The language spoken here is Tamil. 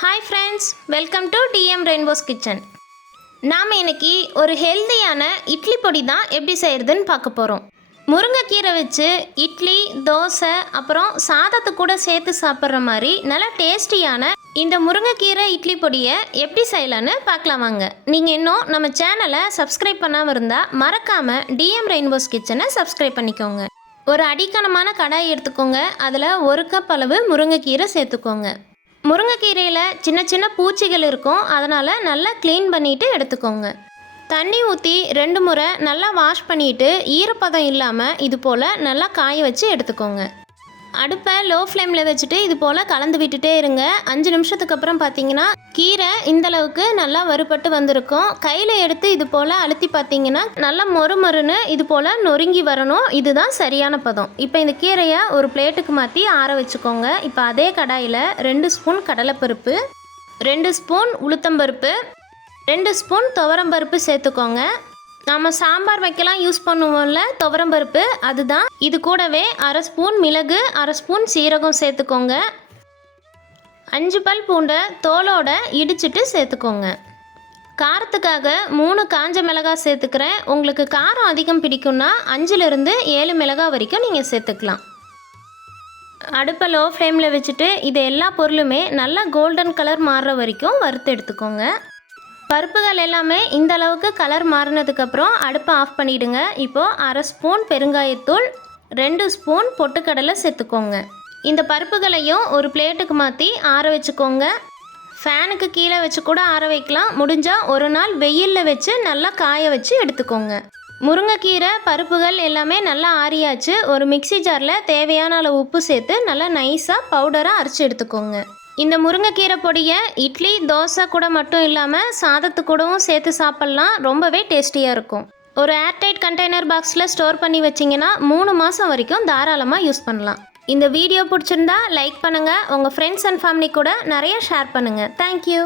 Hi friends welcome to TM Rainbows kitchen நாம் இன்னைக்கு ஒரு ஹெல்த்தியான இட்லி பொடி தான் எப்படி செய்கிறதுன்னு பார்க்க போகிறோம் முருங்கைக்கீரை வச்சு இட்லி தோசை அப்புறம் சாதத்து கூட சேர்த்து சாப்பிட்ற மாதிரி நல்ல டேஸ்டியான இந்த முருங்கைக்கீரை இட்லி பொடியை எப்படி செய்யலான்னு பார்க்கலாம் வாங்க. நீங்கள் இன்னும் நம்ம சேனலை சப்ஸ்கிரைப் பண்ணாமல் இருந்தால் மறக்காமல் டிஎம் ரெயின்போஸ் கிச்சனை சப்ஸ்கிரைப் பண்ணிக்கோங்க. ஒரு அடிக்கனமான கடாய் எடுத்துக்கோங்க. அதில் ஒரு கப் அளவு முருங்கைக்கீரை சேர்த்துக்கோங்க. முருங்கைக்கீரையில் சின்ன சின்ன பூச்சிகள் இருக்கும். அதனால் நல்லா க்ளீன் பண்ணிவிட்டு எடுத்துக்கோங்க. தண்ணி ஊற்றி ரெண்டு முறை நல்லா வாஷ் பண்ணிவிட்டு ஈரப்பதம் இல்லாமல் இது போல் நல்லா காய வச்சு எடுத்துக்கோங்க. அடுப்பை லோ ஃப்ளேமில் வச்சுட்டு இது போல் கலந்து விட்டுட்டே இருங்க. அஞ்சு நிமிஷத்துக்கு அப்புறம் பார்த்தீங்கன்னா கீரை இந்தளவுக்கு நல்லா வறுபட்டு வந்திருக்கும். கையில் எடுத்து இது போல் அழுத்தி பார்த்தீங்கன்னா நல்லா மொறு மொறுன்னு இது போல் நொறுங்கி வரணும். இதுதான் சரியான பதம். இப்போ இந்த கீரையை ஒரு பிளேட்டுக்கு மாற்றி ஆற வச்சுக்கோங்க. இப்போ அதே கடாயில் ரெண்டு ஸ்பூன் கடலைப்பருப்பு ரெண்டு ஸ்பூன் உளுத்தம்பருப்பு ரெண்டு ஸ்பூன் துவரம்பருப்பு சேர்த்துக்கோங்க. நம்ம சாம்பார் வைக்கலாம் யூஸ் பண்ணுவோம்ல துவரம்பருப்பு அதுதான். இது கூடவே அரை ஸ்பூன் மிளகு அரை ஸ்பூன் சீரகம் சேர்த்துக்கோங்க. அஞ்சு பல் பூண்டை தோலோட இடிச்சிட்டு சேர்த்துக்கோங்க. காரத்துக்காக மூணு காஞ்ச மிளகாய் சேர்த்துக்கிறேன். உங்களுக்கு காரம் அதிகம் பிடிக்கும்னா அஞ்சுலேருந்து ஏழு மிளகாய் வரைக்கும் நீங்கள் சேர்த்துக்கலாம். அடுப்பை லோ ஃப்ளேமில் வச்சுட்டு இது எல்லா பொருளுமே நல்லா கோல்டன் கலர் மாறுற வரைக்கும் வறுத்து எடுத்துக்கோங்க. பருப்புகள் எல்லாமே இந்த அளவுக்கு கலர் மாறினதுக்கப்புறம் அடுப்பை ஆஃப் பண்ணிவிடுங்க இப்போது அரை ஸ்பூன் பெருங்காயத்தூள் ரெண்டு ஸ்பூன் பொட்டுக்கடலை சேர்த்துக்கோங்க. இந்த பருப்புகளையும் ஒரு பிளேட்டுக்கு மாற்றி ஆற வச்சுக்கோங்க. ஃபேனுக்கு கீழே வச்சு கூட ஆற வைக்கலாம். முடிஞ்சால் ஒரு நாள் வெயிலில் வச்சு நல்லா காய வச்சு எடுத்துக்கோங்க. முருங்கைக்கீரை பருப்புகள் எல்லாமே நல்லா ஆறியாச்சு. ஒரு மிக்ஸி ஜாரில் தேவையான அளவு உப்பு சேர்த்து நல்லா நைஸாக பவுடராக அரைச்சி எடுத்துக்கோங்க. இந்த முருங்கைக்கீரை பொடியை இட்லி தோசை கூட மட்டும் இல்லாமல் சாதத்து கூடவும் சேர்த்து சாப்பிட்லாம். ரொம்பவே டேஸ்டியாக இருக்கும். ஒரு ஏர்டைட் கண்டெய்னர் பாக்ஸில் ஸ்டோர் பண்ணி வச்சிங்கன்னா மூணு மாதம் வரைக்கும் தாராளமாக யூஸ் பண்ணலாம். இந்த வீடியோ பிடிச்சிருந்தா லைக் பண்ணுங்கள் உங்கள் ஃப்ரெண்ட்ஸ் அண்ட் ஃபேமிலி கூட நிறைய ஷேர் பண்ணுங்கள் தேங்க்யூ